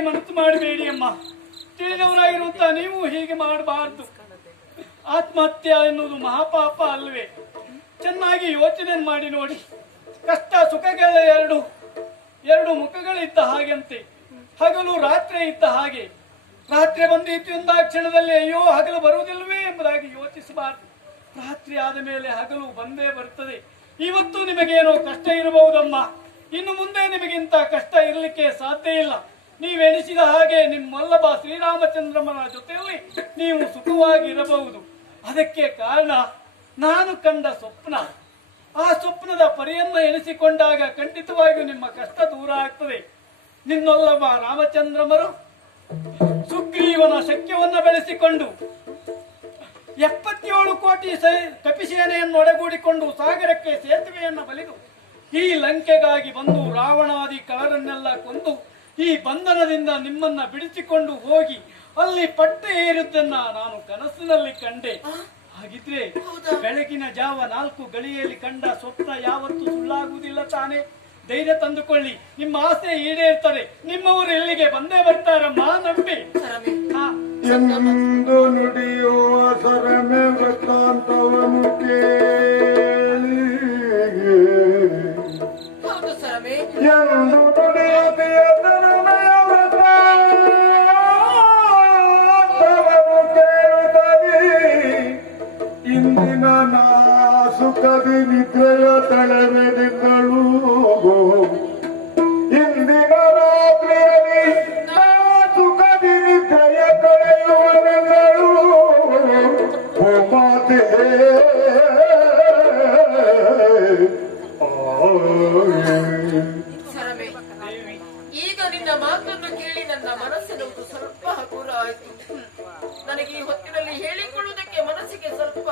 ಹೀಗೆ ಮನಸ್ಸು ಮಾಡಬೇಡಿ ಅಮ್ಮ. ತಿಳಿದವರಾಗಿರುವಂತ ನೀವು ಹೀಗೆ ಮಾಡಬಾರದು. ಆತ್ಮಹತ್ಯೆ ಎನ್ನುವುದು ಮಹಾಪಾಪ ಅಲ್ವೇ? ಚೆನ್ನಾಗಿ ಯೋಚನೆ ಮಾಡಿ ನೋಡಿ. ಕಷ್ಟ ಸುಖಗಳ ಎರಡು ಮುಖಗಳಿದ್ದ ಹಾಗಂತೆ. ಹಗಲು ರಾತ್ರಿ ಇದ್ದ ಹಾಗೆ. ರಾತ್ರಿ ಬಂದಿತ್ತು ಎಂದ ಕ್ಷಣದಲ್ಲಿ ಅಯ್ಯೋ ಹಗಲು ಬರುವುದಿಲ್ವೇ ಎಂಬುದಾಗಿ ಯೋಚಿಸಬಾರದು. ರಾತ್ರಿ ಆದ ಮೇಲೆ ಹಗಲು ಬಂದೇ ಬರುತ್ತದೆ. ಇವತ್ತು ನಿಮಗೇನೋ ಕಷ್ಟ ಇರಬಹುದಮ್ಮ. ಇನ್ನು ಮುಂದೆ ನಿಮಗಿಂತ ಕಷ್ಟ ಇರಲಿಕ್ಕೆ ಸಾಧ್ಯ ಇಲ್ಲ. ನೀವೆಣಿಸಿದ ಹಾಗೆ ನಿಮ್ಮಲ್ಲಭ ಶ್ರೀರಾಮಚಂದ್ರಮ್ಮನ ಜೊತೆಯಲ್ಲಿ ನೀವು ಸುಖವಾಗಿರಬಹುದು. ಅದಕ್ಕೆ ಕಾರಣ ನಾನು ಕಂಡ ಸ್ವಪ್ನ. ಆ ಸ್ವಪ್ನದ ಪರಿಯನ್ನು ಎಣಿಸಿಕೊಂಡಾಗ ಖಂಡಿತವಾಗಿಯೂ ನಿಮ್ಮ ಕಷ್ಟ ದೂರ ಆಗ್ತದೆ. ನಿನ್ನಲ್ಲಭ ರಾಮಚಂದ್ರಮರು ಸುಗ್ರೀವನ ಶಕ್ಯವನ್ನು ಬೆಳೆಸಿಕೊಂಡು 77 ಕೋಟಿ ಕಪಿಸೇನೆಯನ್ನು ಒಡಗೂಡಿಕೊಂಡು ಸಾಗರಕ್ಕೆ ಸೇತುವೆಯನ್ನು ಬಲಿದು ಈ ಲಂಕೆಗಾಗಿ ಬಂದು ರಾವಣಾದಿ ಕಳರನ್ನೆಲ್ಲ ಕೊಂದು ಈ ಬಂಧನದಿಂದ ನಿಮ್ಮನ್ನ ಬಿಡಿಸಿಕೊಂಡು ಹೋಗಿ ಅಲ್ಲಿ ಪಟ್ಟ ಏರಿದ್ದನ್ನ ನಾನು ಕನಸಿನಲ್ಲಿ ಕಂಡೆ. ಹಾಗಿದ್ರೆ ಬೆಳಗಿನ ಜಾವ 4 ಗಳಿಯಲ್ಲಿ ಕಂಡ ಸ್ವಪ್ನ ಯಾವತ್ತೂ ಸುಳ್ಳಾಗುವುದಿಲ್ಲ ತಾನೆ? ಧೈರ್ಯ ತಂದುಕೊಳ್ಳಿ, ನಿಮ್ಮ ಆಸೆ ಈಡೇರ್ತದೆ. ನಿಮ್ಮವರು ಇಲ್ಲಿಗೆ ಬಂದೇ ಬರ್ತಾರಮ್ಮ, ನಂಬಿ. ಎಂದು ನುಡಿಯುವ ಸರಮೆ ವೃತ್ತಾಂತವನು ಕೇಳಿ ಎಂದು ನುಡಿಯುತ್ತೆಯ ಸರಮೆಯ ವೃತ್ತಾಂತವನು ಕೇಳುತ್ತದೆ. ಇಂದಿನ ನಾ ಸುಖದಿ ನಿದ್ರೆಯ ತಳವೆದೆಗಳು. ಇಂದಿನ ರಾತ್ರಿಯಲ್ಲಿ ನಾ ಸುಖದಿ ನಿದ್ರೆಯ ಕಳೆಯುವನೆಗಳು. ಓ ಮಾತೆ ಈಗ ನಿನ್ನ ಮಾತನ್ನು ಕೇಳಿ ನನ್ನ ಮನಸ್ಸಿನದು ಸ್ವಲ್ಪ ಹಗುರ ಆಯಿತು. ನನಗೆ ಈ ಹೊತ್ತಿನಲ್ಲಿ ಹೇಳಿಕೊಳ್ಳುವುದಕ್ಕೆ ಮನಸ್ಸಿಗೆ ಸ್ವಲ್ಪ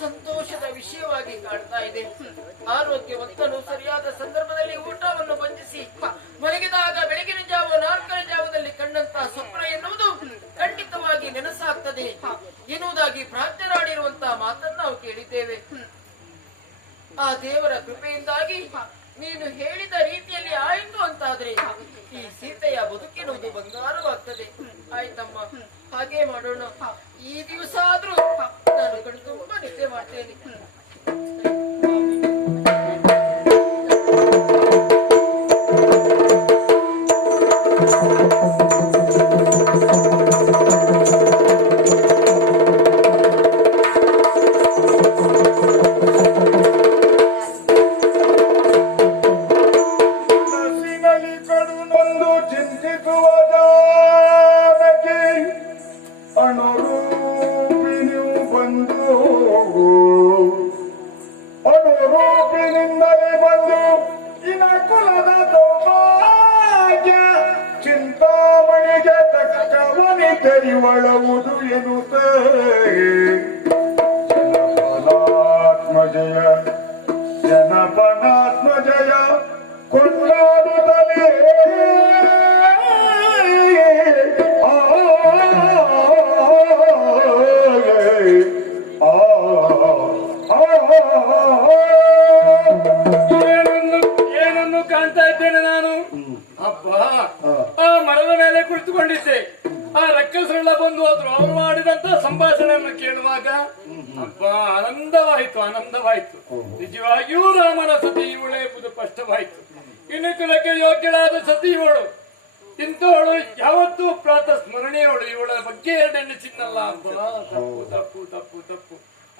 ಸಂತೋಷದ ವಿಷಯವಾಗಿ ಕಾಣ್ತಾ ಇದೆ. ಆರೋಗ್ಯವಂತನು ಸರಿಯಾದ ಸಂದರ್ಭದಲ್ಲಿ ಊಟವನ್ನು ಬಂಧಿಸಿ ಮಲಗಿದಾಗ ಬೆಳಗಿನ ಜಾವ 4ರ ಜಾವದಲ್ಲಿ ಕಂಡಂತಹ ಸ್ವಪ್ನ ಎನ್ನುವುದು ಖಂಡಿತವಾಗಿ ನೆನಸಾಗ್ತದೆ ಎನ್ನುವುದಾಗಿ ಪ್ರಾಜ್ಞರಾಡಿರುವಂತಹ ಮಾತನ್ನು ನಾವು ಕೇಳಿದ್ದೇವೆ. ಆ ದೇವರ ಕೃಪೆಯಿಂದಾಗಿ ನೀನು ಹೇಳಿದ ರೀತಿಯಲ್ಲಿ ಆಯಿತು ಅಂತಾದ್ರೆ ಈ ಸೀತೆಯ ಬದುಕಿನುವುದು ಬಂಗಾರವಾಗ್ತದೆ. ಆಯ್ತಮ್ಮ, ಹಾಗೆ ಮಾಡೋಣ. ಈ ದಿವಸ ಆದ್ರೂ ನಾನು ಕಣ್ಣು ತುಂಬಾ ನಿದ್ದೆ ಮಾಡ್ತೇನೆ. ಅನುರೂಪಿನಿಂದಲೇ ಬಂದು ಇನ ಕುಲದ ಸೌಭಾಗ್ಯ ಚಿಂತಾಮಣಿಗೆ ತಕ್ಕವನಿಗೆ ಇವಳುವುದು ಎನ್ನುತ್ತೆ. ಜನಪನಾತ್ಮಜಯ ಕೊಂಡಾಡುತ್ತಲೇ ಏನನ್ನು ಕಾಣ್ತಾ ಇದ್ದೇನೆ ನಾನು? ಅಬ್ಬ, ಆ ಮರದ ಮೇಲೆ ಕುಳಿತುಕೊಂಡಿದ್ದೆ. ಆ ರಕ್ಕಸರೆಲ್ಲ ಬಂದು ಹೋದ್ರು. ಅವರು ಮಾಡಿದಂತ ಸಂಭಾಷಣೆಯನ್ನು ಕೇಳುವಾಗ ಅಬ್ಬ ಆನಂದವಾಯಿತು. ನಿಜವಾಗಿಯೂ ರಾಮನ ಸತಿ ಇವಳೇ ಎಂಬುದು ಸ್ಪಷ್ಟವಾಯಿತು. ಇನ್ನು ಕುಲಕ್ಕೆ ಯೋಗ್ಯಳಾದ ಸತಿ ಇವಳು. ಇಂಥವಳು ಯಾವತ್ತೂ ಪ್ರಾತಃ ಸ್ಮರಣೆಯವಳು. ಇವಳ ಬಗ್ಗೆ ಎರಡೆನ್ನಿಸಿದ್ನಲ್ಲ. ಅಬ್ಬ, ತಪ್ಪು.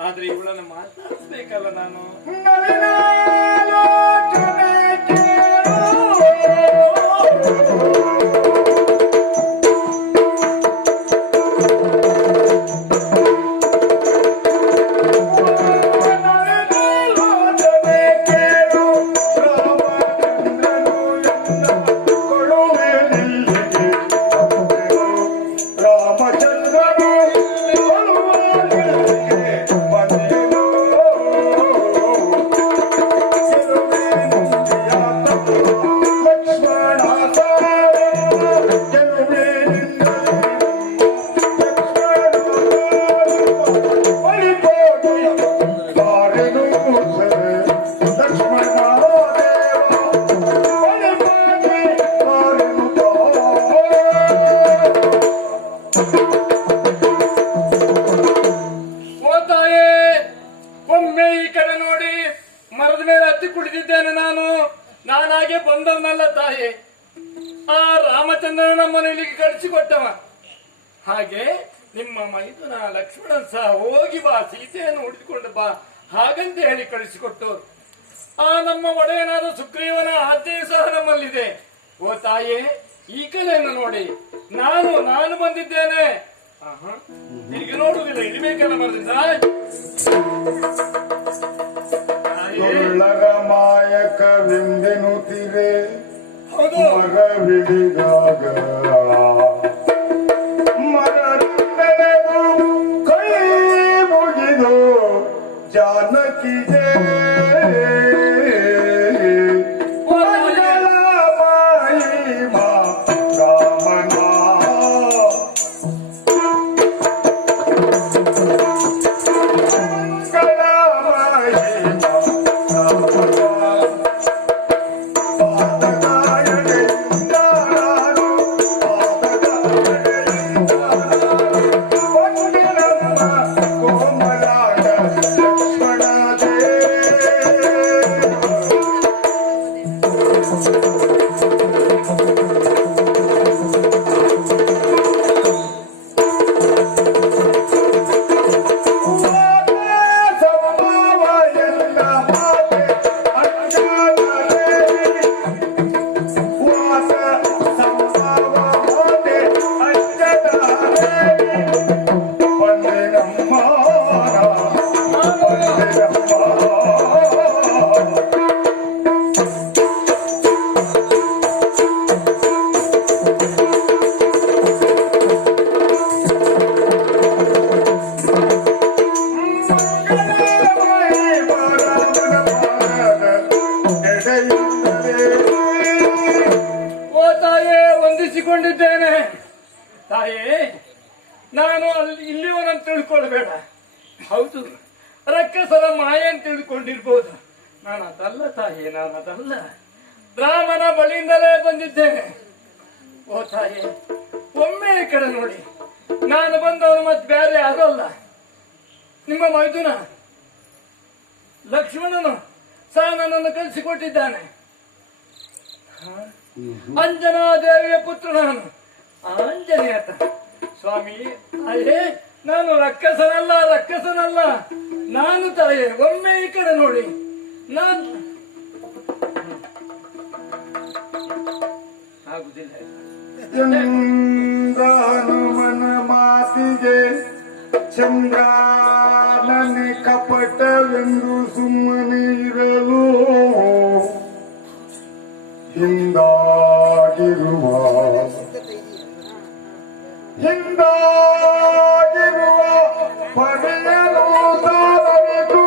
ಆದ್ರೆ ಇವಳನ್ನು ಮಾತಾಡಿಸ್ಬೇಕಲ್ಲ ನಾನು. ಆ ರಾಮಚಂದ್ರನ ನಮ್ಮನ್ನು ಇಲ್ಲಿಗೆ ಕಳಿಸಿಕೊಟ್ಟವ. ಹಾಗೆ ನಿಮ್ಮ ಮೈದುನ ಲಕ್ಷ್ಮಣನ್ ಸಹ ಹೋಗಿ ಬಾ, ಸೀತೆಯನ್ನು ಹುಡುಕಿಕೊಂಡು ಬಾ ಹಾಗಂತ ಹೇಳಿ ಕಳಿಸಿಕೊಟ್ಟರು. ಆ ನಮ್ಮ ಒಡೆಯನಾದ ಸುಗ್ರೀವನ ಆಜ್ಞೆಯು ಸಹ ನಮ್ಮಲ್ಲಿದೆ. ಓ ತಾಯೇ, ಈ ಕಡೆಯನ್ನು ನೋಡಿ, ನಾನು ಬಂದಿದ್ದೇನೆ. ಈಗ ನೋಡುವುದಿಲ್ಲ, ಇರಬೇಕಲ್ಲ ಮರದಿಂದ. ಉಳ್ಳಗ ಮಾಯಕವೆಂದೆನುತ್ತಿರೆ ಹೌದು, ಮರವಿಡಿದಾಗ ಮರವೆಳೆದು ಕೈ ಮುಗಿದು ಜಾನಕಿಗೆ ವಂದಿಸಿಕೊಂಡಿದ್ದೇನೆ. ತಾಯೇ, ನಾನು ಇಲ್ಲಿವನನ್ನು ತಿಳ್ಕೊಳ್ಬೇಡ. ಹೌದು, ರಕ್ಕಸರ ಮಾಯ ಅಂತ ತಿಳ್ಕೊಂಡಿರ್ಬೋದು. ನಾನು ಅದಲ್ಲ ತಾಯೇ, ನಾನು ಅದಲ್ಲ. ರಾಮನ ಬಳಿಯಿಂದಲೇ ಬಂದಿದ್ದೇನೆ. ಓ ತಾಯೇ, ಒಮ್ಮೆ ಈ ಕಡೆ ನೋಡಿ. ನಾನು ಬಂದವನು ಮತ್ತೆ ಬೇರೆ ಯಾರು ಅಲ್ಲ, ನಿಮ್ಮ ಮೈದುನ ಲಕ್ಷ್ಮಣನು ಸಹ ನನ್ನನ್ನು ಕಳಿಸಿಕೊಟ್ಟಿದ್ದಾನೆ. ಅಂಜನಾ ದೇವಿಯ ಪುತ್ರ ನಾನು, ಆಂಜನೇಯತ. ಸ್ವಾಮಿ, ತಾಯೇ, ನಾನು ರಕ್ಕಸನಲ್ಲ, ನಾನು ತಾಯೇ. ಒಮ್ಮೆ ಈ ಕಡೆ ನೋಡಿ. ನಾನು ಆಗುದಿಲ್ಲ. ಚಂದ್ರಹನುಮನ ಮಾತಿಗೆ ಚಂದ್ರನೇ ಕಪಟವೆಂದು ಸುಮ್ಮನೆ ಇರಲು ಹಿಂದಾಗಿರುವ ಪಡೆಯಲು ತಾರರಿದು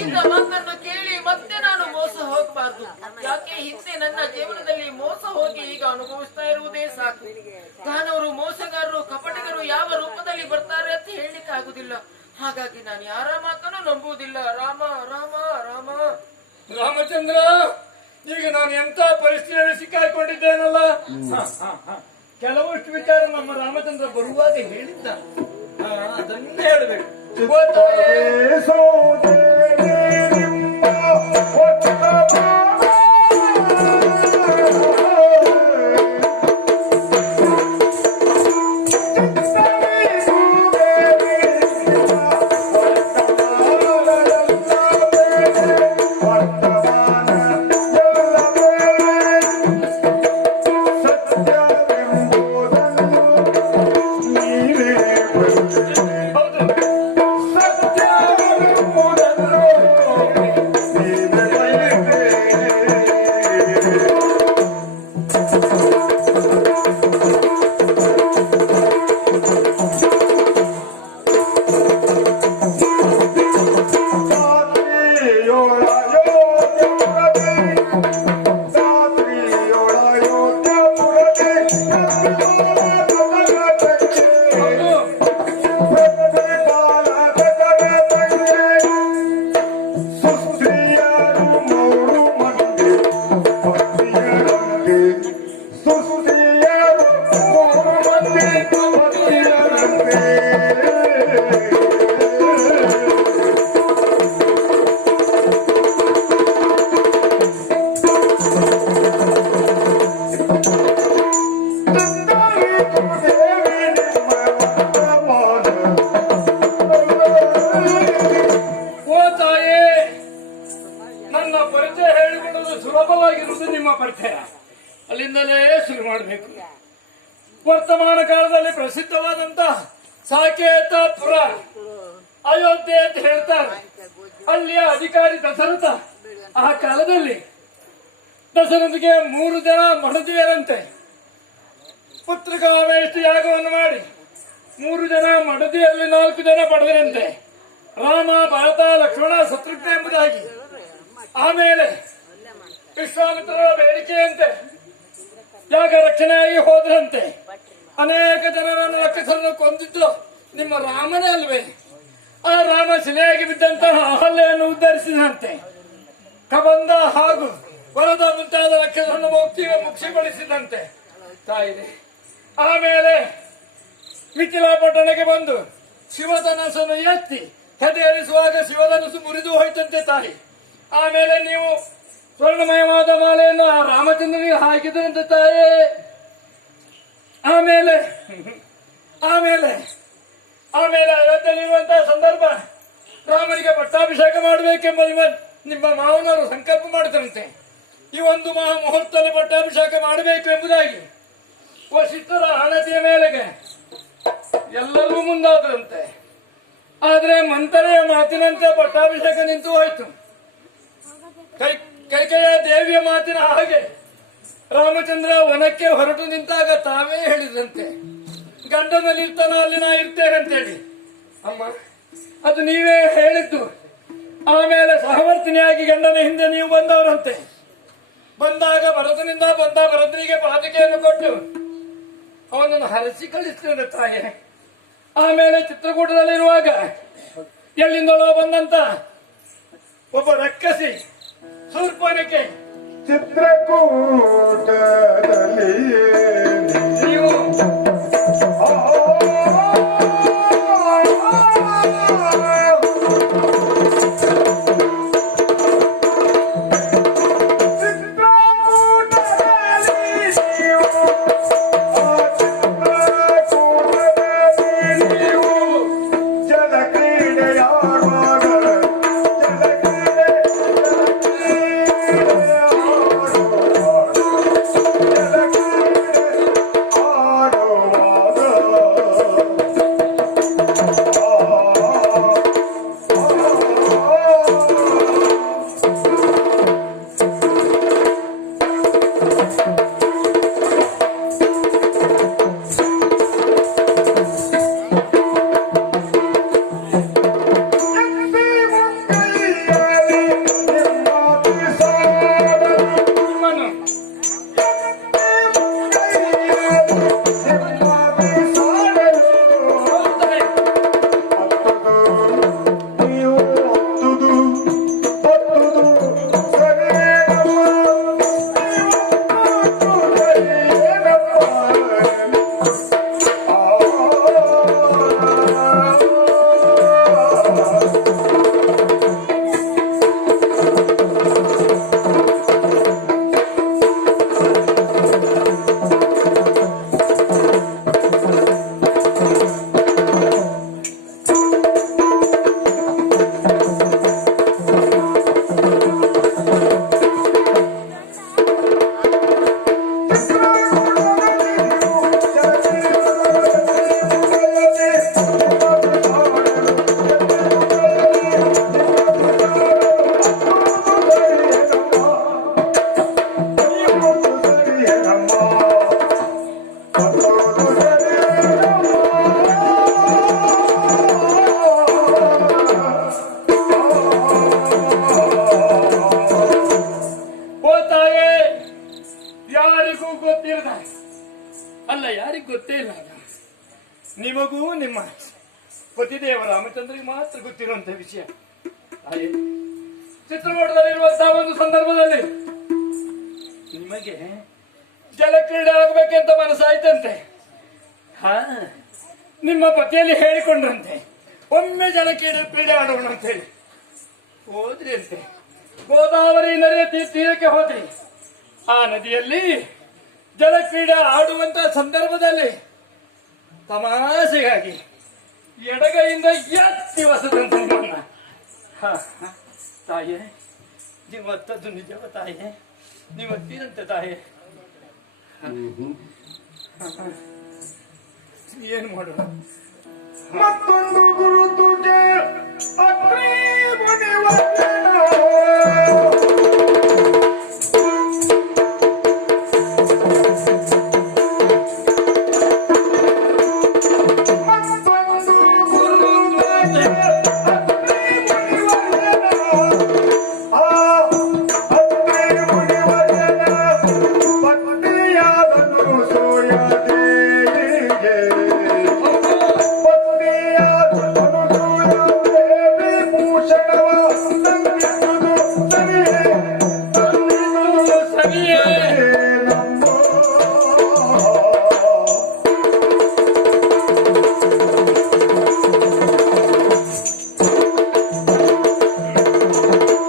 ಈಗ ಮಾತನ್ನು ಕೇಳಿ ಮತ್ತೆ ನಾನು ಮೋಸ ಹೋಗಬಾರ್ದು. ಯಾಕೆ ಹಿಂದೆ ನನ್ನ ಜೀವನದಲ್ಲಿ ಮೋಸ ಹೋಗಿ ಈಗ ಅನುಭವಿಸ್ತಾ ಇರುವುದೇ ಸಾಕು. ತಾನವರು ಮೋಸಗಾರರು, ಕಪಟಿಗರು ಯಾವ ರೂಪದಲ್ಲಿ ಬರ್ತಾರೆ ಅಂತ ಹೇಳಲಿಕ್ಕೆ ಆಗುದಿಲ್ಲ. ಹಾಗಾಗಿ ನಾನು ಯಾರ ಮಾತನ್ನು ನಂಬುವುದಿಲ್ಲ. ರಾಮ ರಾಮ ರಾಮ. ರಾಮಚಂದ್ರ, ಈಗ ನಾನು ಎಂತ ಪರಿಸ್ಥಿತಿಯಲ್ಲಿ ಸಿಕ್ಕಾಕೊಂಡಿದ್ದೇನಲ್ಲ. ಕೆಲವಷ್ಟು ವಿಚಾರ ನಮ್ಮ ರಾಮಚಂದ್ರ ಬರುವಾಗ ಹೇಳಿದ್ದ, ಅದನ್ನೇ ಹೇಳಬೇಕು. ಸತ್ಯವೆಂಬುದನ್ನು ನಿಮ್ಮ ಪರಿಚಯ ಅಲ್ಲಿಂದಲೇ ಶುರು ಮಾಡಬೇಕು. ವರ್ತಮಾನ ಕಾಲದಲ್ಲಿ ಪ್ರಸಿದ್ಧವಾದಂತಹ ಸಾಕೇತಪುರ ಅಯೋಧ್ಯೆ ಅಂತ ಹೇಳ್ತಾರೆ. ಅಲ್ಲಿಯ ಅಧಿಕಾರಿ ದಶರಥ ಆ ಕಾಲದಲ್ಲಿ ದಶರಥಿಗೆ 3 ಜನ ಮಡದಿಯರಂತೆ. ಪುತ್ರಕಾಮೇಷ್ಟಿ ಯಾಗವನ್ನು ಮಾಡಿ 3 ಜನ ಮಡದಿಯಲ್ಲಿ 4 ಜನ ಪಡೆದರಂತೆ. ರಾಮ, ಭರತ, ಲಕ್ಷ್ಮಣ, ಶತ್ರುಘ್ನ ಎಂಬುದಾಗಿ. ಆಮೇಲೆ ವಿಶ್ವಾಮಿತ್ರರ ಬೇಡಿಕೆಯಂತೆ ಯಾಗ ರಕ್ಷಣೆಯಾಗಿ ಹೋದ್ರಂತೆ. ಅನೇಕ ಜನರನ್ನು ರಕ್ಷಿಸಲು ಕೊಂದಿದ್ದು ನಿಮ್ಮ ರಾಮನೇ ಅಲ್ವೇ? ಆ ರಾಮ ಶಿಲೆಯಾಗಿ ಬಿದ್ದಂತಹ ಅಹಲ್ಯೆಯನ್ನು ಉದ್ಧರಿಸಿದಂತೆ. ಕಬಂಧ ಹಾಗೂ ವರದ ಮುಂತಾದ ರಕ್ಷಕರನ್ನು ಮುಕ್ಷಿಗೊಳಿಸಿದಂತೆ ತಾಯಿದೆ. ಆಮೇಲೆ ಮಿಥಿಲಾ ಪಟ್ಟಣಕ್ಕೆ ಬಂದು ಶಿವಧನಸ್ಸನ್ನು ಎತ್ತಿ ಹೆದೆಯರಿಸುವಾಗ ಶಿವಧನಸ್ಸು ಮುರಿದು ಹೋಯ್ತಂತೆ ತಾಯಿ. ಆಮೇಲೆ ನೀವು ಸ್ವರ್ಣಮಯವಾದ ಮಾಲೆಯನ್ನು ಆ ರಾಮಚಂದ್ರನಿಗೆ ಹಾಕಿದ್ರಂತೆ ತಾಯಿ. ಆಮೇಲೆ ಆಮೇಲೆ ಆಮೇಲೆ ಅಯೋಧ್ಯೆಯಲ್ಲಿರುವಂತಹ ಸಂದರ್ಭ ರಾಮನಿಗೆ ಪಟ್ಟಾಭಿಷೇಕ ಮಾಡಬೇಕೆಂಬ ನಿಮ್ಮ ಮಾವನವರು ಸಂಕಲ್ಪ ಮಾಡಿದ್ರಂತೆ. ಈ ಒಂದು ಮುಹೂರ್ತದಲ್ಲಿ ಪಟ್ಟಾಭಿಷೇಕ ಮಾಡಬೇಕು ಎಂಬುದಾಗಿ ವಸಿಷ್ಠರ ಹಣತೆಯ ಮೇಲೆಗೆ ಎಲ್ಲರೂ ಮುಂದಾದ್ರಂತೆ. ಆದ್ರೆ ಮಂಥರೆಯ ಮಾತಿನಂತೆ ಪಟ್ಟಾಭಿಷೇಕ ನಿಂತು ಹೋಯಿತು. ಕೈಕೆಯ ದೇವಿಯ ಮಾತಿನ ಹಾಗೆ ರಾಮಚಂದ್ರ ವನಕ್ಕೆ ಹೊರಟು ನಿಂತಾಗ ತಾವೇ ಹೇಳಿದ್ರಂತೆ, ಗಂಡನಲ್ಲಿ ಇರ್ತಾನ ಅಲ್ಲಿ ನಾ ಇರ್ತೇನೆ ಅಂತೇಳಿ. ಅಮ್ಮ, ಅದು ನೀವೇ ಹೇಳಿದ್ದು. ಆಮೇಲೆ ಸಹವರ್ತಿನಿಯಾಗಿ ಗಂಡನ ಹಿಂದೆ ನೀವು ಬಂದವರಂತೆ. ಬಂದಾಗ ಭರತನಿಂದ ಬಂದ ಭರತನಿಗೆ ಪಾದಕೆಯನ್ನು ಕೊಟ್ಟು ಅವನನ್ನು ಹರಸಿ ಕಳಿಸ್ತೇನೆ ತಾಯಿ. ಆಮೇಲೆ ಚಿತ್ರಕೂಟದಲ್ಲಿರುವಾಗ ಎಲ್ಲಿಂದಲೋ ಬಂದಂತ ಒಬ್ಬ ರಕ್ಕಸಿ ಶೂರ್ಪನಖೆ ಚಿತ್ರಕೂಟದಲ್ಲಿ ನೀವು ಗೊತ್ತೇ ಇಲ್ಲ. ನಿಮಗೂ ನಿಮ್ಮ ಪತಿದೇವ ರಾಮಚಂದ್ರಿಗೆ ಮಾತ್ರ ಗೊತ್ತಿರುವಂತಹ ವಿಷಯ. ಚಿತ್ರಕೂಟದಲ್ಲಿರುವಂತಹ ಒಂದು ಸಂದರ್ಭದಲ್ಲಿ ನಿಮಗೆ ಜಲಕ್ರೀಡೆ ಆಗಬೇಕೆಂತ ಮನಸ್ಸಾಯ್ತಂತೆ. ನಿಮ್ಮ ಪತಿಯಲ್ಲಿ ಹೇಳಿಕೊಂಡ್ರಂತೆ, ಒಮ್ಮೆ ಜಲಕ್ರೀಡೆ ಆಡೋಣ ಅಂತ ಹೇಳಿ ಹೋದ್ರಿ ಅಂತೆ. ಗೋದಾವರಿ ನದಿಯ ತೀರಕ್ಕೆ ಹೋದ್ರಿ. ಆ ನದಿಯಲ್ಲಿ ಜಲಕ್ರೀಡೆ ಆಡುವಂತ ಸಂದರ್ಭದಲ್ಲಿ ತಮಾಷೆಗಾಗಿ ಎಡಗೈಯಿಂದ ಎತ್ತಿ ಹೊಸದಂತೆ ನಿಮ್ಮನ್ನ. ತಾಯೇ, ಜೀವತ್ತದ್ದು ನಿಜವ ತಾಯೇ? ನೀವು ಒತ್ತೀರಂತೆ ತಾಯಿ. ಏನು ಮಾಡುವ? ಮತ್ತೊಂದು ಗುರುತುಗೆ ಅಗ್ನಿ ಮುನಿವರ್ಧನ. ಮತ್ತೊಂದು ಗುರುತುಗೆ ಅಗ್ನಿ ಮುನಿವರ್ಧನ. ಆ ಅಗ್ನಿ ಮುನಿವರ್ಧನ ಪತ್ನಿಯಾದನು ಸೋಯದೇವಿಗೆ.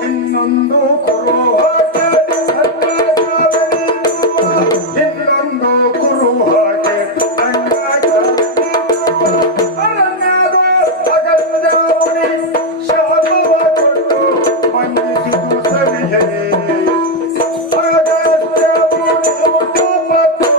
ಇನ್ನೊಂದು ಕುರುಹಾಗೆ ಇನ್ನೊಂದು ಕುರುಹಾಗೆ ಅರಣ್ಯದ ಅಗತ್ಯವುನಿ ಶಾಪವ ಕೊಟ್ಟು ವಂದಿಸಿದು ಸರಿಯೇ. ಅಗತ್ಯವುನಿ ಮುಟ್ಟಪಟ್ಟು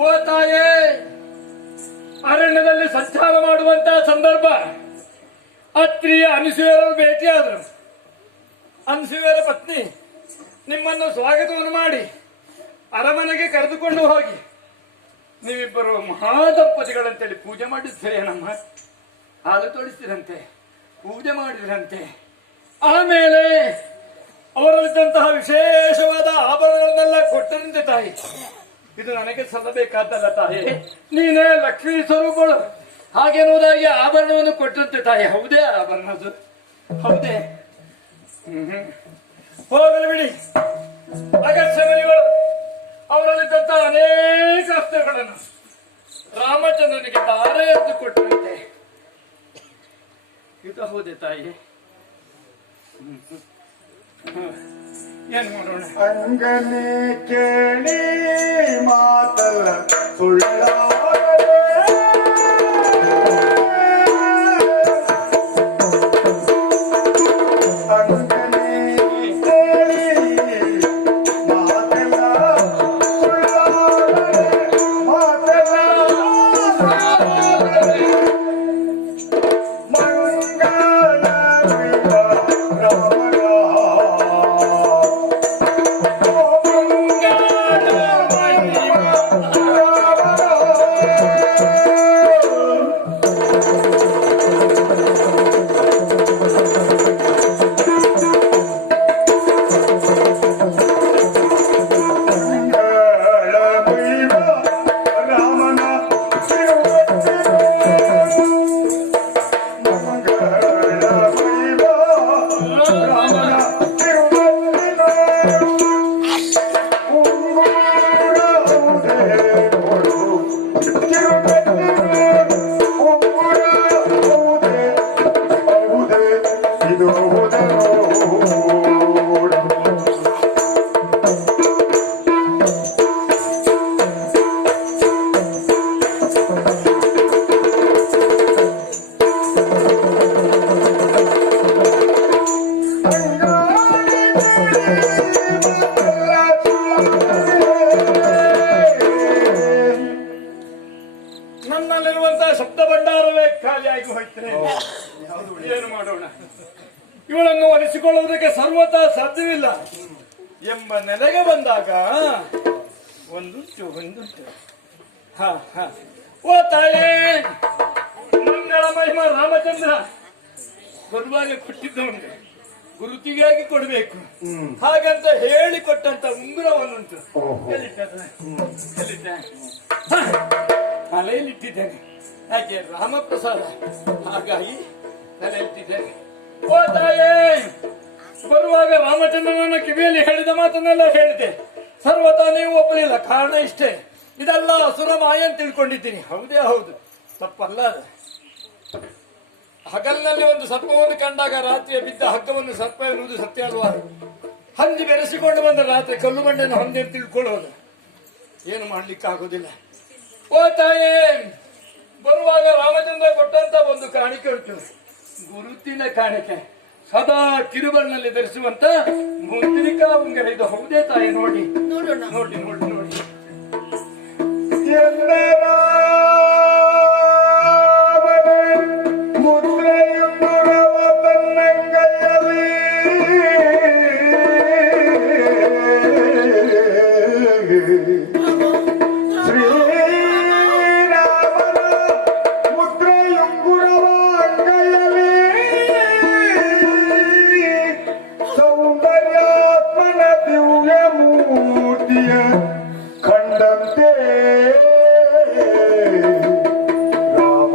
ಓ ತಾಯೇ, ಅರಣ್ಯದಲ್ಲಿ ಸಂಚಾರ ಮಾಡುವಂತಹ ಸಂದರ್ಭ ಅತ್ರಿಯ ಅನಸೂಯರು ಭೇಟಿಯಾದರು. ಅನಸೂಯರ ಪತ್ನಿ ನಿಮ್ಮನ್ನು ಸ್ವಾಗತವನ್ನು ಮಾಡಿ ಅರಮನೆಗೆ ಕರೆದುಕೊಂಡು ಹೋಗಿ ನೀವಿಬ್ಬರು ಮಹಾದಂಪತಿಗಳಂತೇಳಿ ಪೂಜೆ ಮಾಡಿದ್ದೀರಿ. ನಮ್ಮ ಹಾಲು ತೋಡಿಸಿರಂತೆ, ಪೂಜೆ ಮಾಡಿದ್ರಂತೆ. ಆಮೇಲೆ ಅವರಲ್ಲಿದ್ದಂತಹ ವಿಶೇಷವಾದ ಆಭರಣಗಳನ್ನೆಲ್ಲ ಕೊಟ್ಟರಂತೆ ತಾಯಿ. ಇದು ನನಗೆ ಸಲ್ಲಬೇಕಾದಲ್ಲ ತಾಯಿ. ನೀನೇ ಲಕ್ಷ್ಮೀ ಸ್ವರೂಪಗಳು ಹಾಗೆನ್ನುವುದಾಗಿ ಆಭರಣವನ್ನು ಕೊಟ್ಟಂತೆ ತಾಯಿ. ಹೌದೇ ಆಭರಣ ಅದು? ಹೌದೇ? ಹೋಗಲು ಬಿಡಿ. ಅಗತ್ಯಗಳು ಅವರಲ್ಲಿದ್ದಂತಹ ಅನೇಕ ಅಸ್ತ್ರಗಳನ್ನು ರಾಮಚಂದ್ರನಿಗೆ ತಾರೆ ಎಂದು ಕೊಟ್ಟಂತೆ. ಇದು ಹೌದೇ ತಾಯಿ? ಏನ್ ಮಾಡೋಣ? ಅಂಗನೆ ಕೇಳಿ ಮಾತಲ್ಲ ಸುಳ್ಳಾಗಲೇ. ಅಂಗನೆ ಕೇಳಿ ಮಾತಲ್ಲ ಸುಳ್ಳಾಗಲೇ. ಮಾತಲ್ಲ ಸುಳ್ಳಾಗಲೇ. ಮಂಗಳ ರಾಮನ ನನ್ನಲ್ಲಿರುವಂತಹ ಶಬ್ದ ಭಂಡಾರವೇ ಖಾಲಿಯಾಗಿ ಹೋಯ್ತೇನೆ. ಏನು ಮಾಡೋಣ? ಇವಳನ್ನು ಒಲಿಸಿಕೊಳ್ಳುವುದಕ್ಕೆ ಸರ್ವತಾ ಸಾಧ್ಯವಿಲ್ಲ ಎಂಬ ನೆಲೆಗೆ ಬಂದಾಗ ಒಂದುಂಟು. ಓ ತಾಯೇ, ಮಂಗಳ ಮಹಿಮ ರಾಮಚಂದ್ರ ಗುರುವಾಗಿ ಕೊಟ್ಟಿದ್ದವನಿಗೆ ಗುರುತಿಗಾಗಿ ಕೊಡಬೇಕು ಹಾಗಂತ ಹೇಳಿಕೊಟ್ಟಂತ ಉಂಗುರವನ್ನುಂಟು ತಲೆಯಲ್ಲಿಟ್ಟಿದ್ದೇನೆ. ಯಾಕೆ ರಾಮಪ್ರಸಾದ, ಹಾಗಾಗಿ ತಲೆಯಲ್ಲಿಟ್ಟಿದ್ದೇನೆ. ಓ ತಾಯೇ, ಬರುವಾಗ ರಾಮಚಂದ್ರನ ಕಿವಿಯಲ್ಲಿ ಹೇಳಿದ ಮಾತನ್ನೆಲ್ಲ ಹೇಳಿದೆ. ಸರ್ವತಾ ನೀವು ಒಪ್ಪಲಿಲ್ಲ. ಕಾರಣ ಇಷ್ಟೇ, ಇದೆಲ್ಲ ಅಸುರ ಮಾಯ ಅಂತ ತಿಳ್ಕೊಂಡಿದ್ದೀನಿ. ಹೌದೇ ಹೌದು, ತಪ್ಪಲ್ಲ ಅದು. ಹಗಲಿನಲ್ಲಿ ಒಂದು ಸರ್ಪವನ್ನು ಕಂಡಾಗ ರಾತ್ರಿಯ ಬಿದ್ದ ಹಗ್ಗವನ್ನು ಸರ್ಪ ಎನ್ನುವುದು ಸತ್ಯ ಅಲ್ವಾ? ಹಂದಿ ಬೆರೆಸಿಕೊಂಡು ಬಂದ ರಾತ್ರಿ ಕಲ್ಲು ಬಂಡೆಯನ್ನು ಹೊಂದಿ ತಿಳ್ಕೊಳ್ಳೋದು ಏನು ಮಾಡ್ಲಿಕ್ಕೆ ಆಗೋದಿಲ್ಲ. ಓ ತಾಯೇ, ಬರುವಾಗ ರಾಮಚಂದ್ರ ಕೊಟ್ಟಂತ ಒಂದು ಕಾಣಿಕೆ ಉಂಟು, ಗುರುತಿನ ಕಾಣಿಕೆ. ಸದಾ ಕಿರುಬಣ್ಣಲ್ಲಿ ಧರಿಸುವಂತ ಮುದ್ರಿಕಾ ಉಂಗುರ. ಇದು ಹೌದೇ ತಾಯಿ? ನೋಡಿ ನೋಡೋಣ. ನೋಡಿ ನೋಡಿ ನೋಡಿ. ಮುದ್ರೆಯುಂಗುರವ ತನ್ನಂಗೈಯಲ್ಲಿ ಶ್ರೀರಾಮನ ಮುದ್ರೆಯುಂಗುರವ ಅಂಗೈಯಲ್ಲಿ ಸೌಂದರ್ಯಾತ್ಮನ ದಿವ್ಯ ಮೂರ್ತಿಯ ಕಂಡಂತೆ ರಾಮ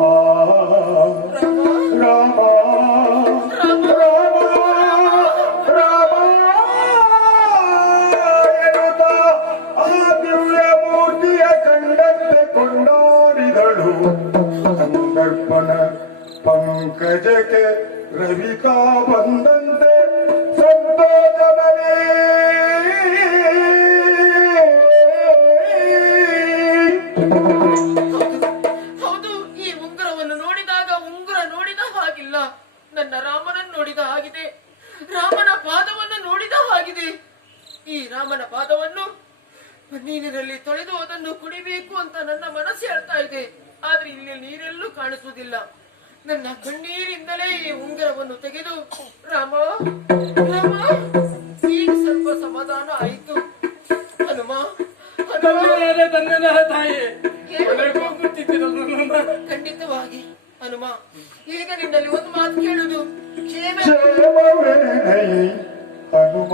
ರಾಮ ರಾಮ ರಾಮ ಎನ್ನುತ್ತ ಆ ದಿವ್ಯ ಮೂರ್ತಿಯ ಕಂಡಂತೆ ಕೊಂಡಾಡಿದಳು. ಸಂದರ್ಪಣ ಪಂಕಜಕ್ಕೆ ರವಿತಾ ಬಂದಂತೆ ಸಂತೋಷದಲ್ಲಿ ಹೌದು, ಈ ಉಂಗುರವನ್ನು ನೋಡಿದಾಗ ಉಂಗುರ ನೋಡಿದ ಹಾಗಿಲ್ಲ, ನನ್ನ ರಾಮನನ್ನು ನೋಡಿದ ಹಾಗಿದೆ, ರಾಮನ ಪಾದವನ್ನು ನೋಡಿದ ಹಾಗಿದೆ. ಈ ರಾಮನ ಪಾದವನ್ನು ನೀರಿನಲ್ಲಿ ತೊಳೆದು ಅದನ್ನು ಕುಡಿಬೇಕು ಅಂತ ನನ್ನ ಮನಸ್ಸು ಹೇಳ್ತಾ ಇದೆ. ಆದ್ರೆ ಇಲ್ಲಿ ನೀರೆಲ್ಲೂ ಕಾಣಿಸುವುದಿಲ್ಲ. ನನ್ನ ಕಣ್ಣೀರಿಂದಲೇ ಈ ಉಂಗುರವನ್ನು ತೆಗೆದು ರಾಮ ರಾಮ ಈಗ ಸ್ವಲ್ಪ ಸಮಾಧಾನ ಆಯಿತು. ಹನುಮ ಧನ್ಯವಾದ ತಾಯಿ. ಖಂಡಿತವಾಗಿ ಹನುಮ, ಈಗ ನಿನ್ನಲ್ಲಿ ಒಂದು ಮಾತು ಕೇಳುದು ಕ್ಷೇಮ ಕ್ಷೇಮವೇ ಹನುಮ